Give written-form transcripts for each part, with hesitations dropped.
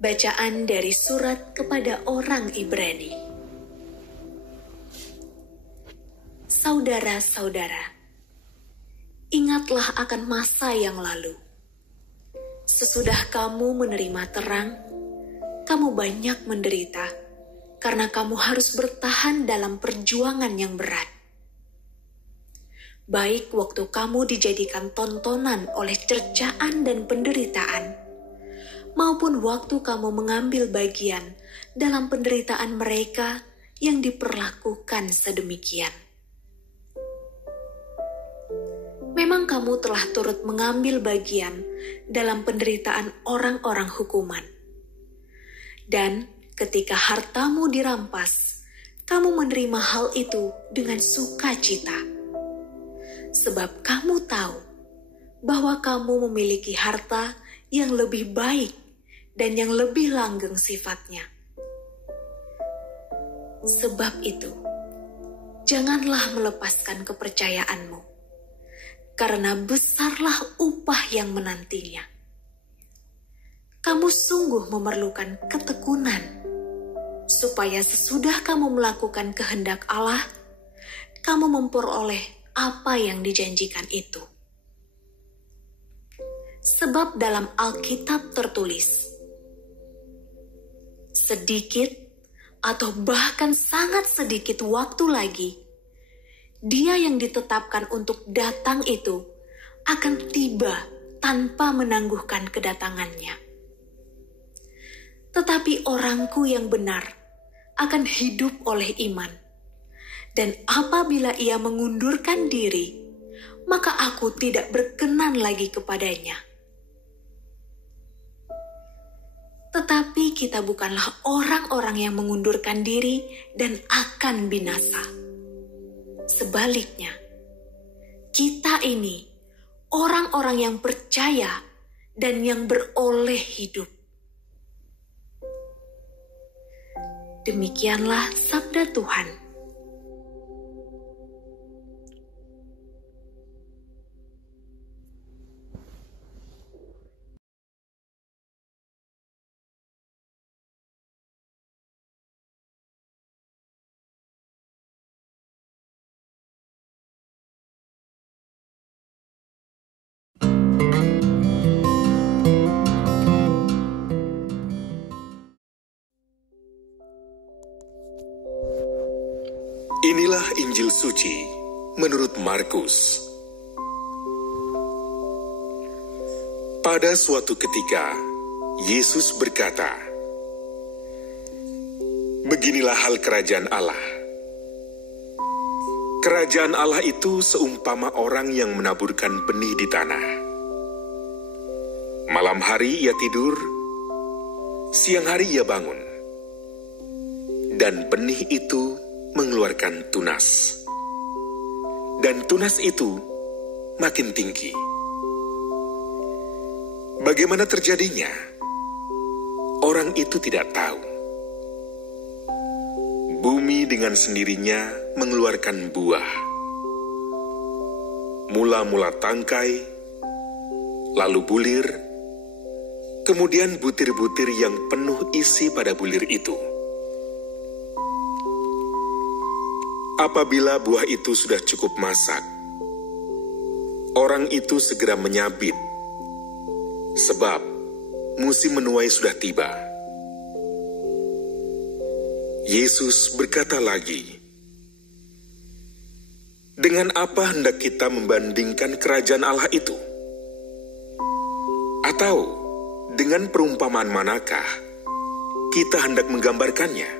Bacaan dari surat kepada orang Ibrani. Saudara-saudara, ingatlah akan masa yang lalu. Sesudah kamu menerima terang, kamu banyak menderita karena kamu harus bertahan dalam perjuangan yang berat. Baik waktu kamu dijadikan tontonan oleh cercaan dan penderitaan, maupun waktu kamu mengambil bagian dalam penderitaan mereka yang diperlakukan sedemikian. Memang kamu telah turut mengambil bagian dalam penderitaan orang-orang hukuman. Dan ketika hartamu dirampas, kamu menerima hal itu dengan sukacita. Sebab kamu tahu bahwa kamu memiliki harta yang lebih baik dan yang lebih langgeng sifatnya. Sebab itu, janganlah melepaskan kepercayaanmu, karena besarlah upah yang menantinya. Kamu sungguh memerlukan ketekunan, supaya sesudah kamu melakukan kehendak Allah, kamu memperoleh apa yang dijanjikan itu. Sebab dalam Alkitab tertulis, sedikit atau bahkan sangat sedikit waktu lagi, Dia yang ditetapkan untuk datang itu akan tiba tanpa menangguhkan kedatangannya. Tetapi orangku yang benar akan hidup oleh iman, dan apabila ia mengundurkan diri, maka aku tidak berkenan lagi kepadanya. Tetapi kita bukanlah orang-orang yang mengundurkan diri dan akan binasa. Sebaliknya, kita ini orang-orang yang percaya dan yang beroleh hidup. Demikianlah sabda Tuhan. Inilah Injil Suci menurut Markus. Pada suatu ketika, Yesus berkata, "Beginilah hal kerajaan Allah. Kerajaan Allah itu seumpama orang yang menaburkan benih di tanah. Malam hari ia tidur, siang hari ia bangun, dan benih itu mengeluarkan tunas. Dan tunas itu makin tinggi. Bagaimana terjadinya? Orang itu tidak tahu. Bumi dengan sendirinya mengeluarkan buah. Mula-mula tangkai, lalu bulir, kemudian butir-butir yang penuh isi pada bulir itu. Apabila buah itu sudah cukup masak, orang itu segera menyabit, sebab musim menuai sudah tiba." Yesus berkata lagi, "Dengan apa hendak kita membandingkan kerajaan Allah itu? Atau dengan perumpamaan manakah kita hendak menggambarkannya?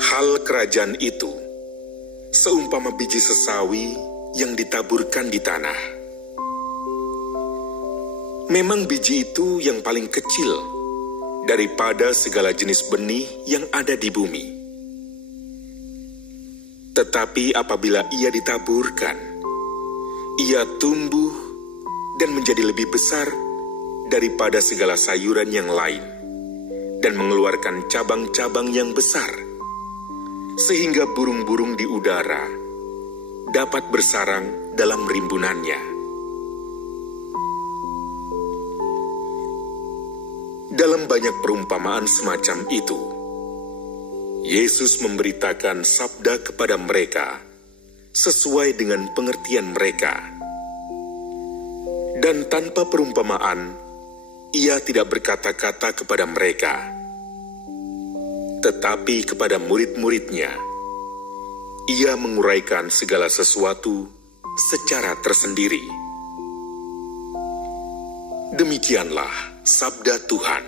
Hal kerajaan itu seumpama biji sesawi yang ditaburkan di tanah. Memang biji itu yang paling kecil daripada segala jenis benih yang ada di bumi. Tetapi apabila ia ditaburkan, ia tumbuh dan menjadi lebih besar daripada segala sayuran yang lain, dan mengeluarkan cabang-cabang yang besar, sehingga burung-burung di udara dapat bersarang dalam rimbunannya." Dalam banyak perumpamaan semacam itu, Yesus memberitakan sabda kepada mereka sesuai dengan pengertian mereka. Dan tanpa perumpamaan, ia tidak berkata-kata kepada mereka, tetapi kepada murid-muridnya, ia menguraikan segala sesuatu secara tersendiri. Demikianlah sabda Tuhan.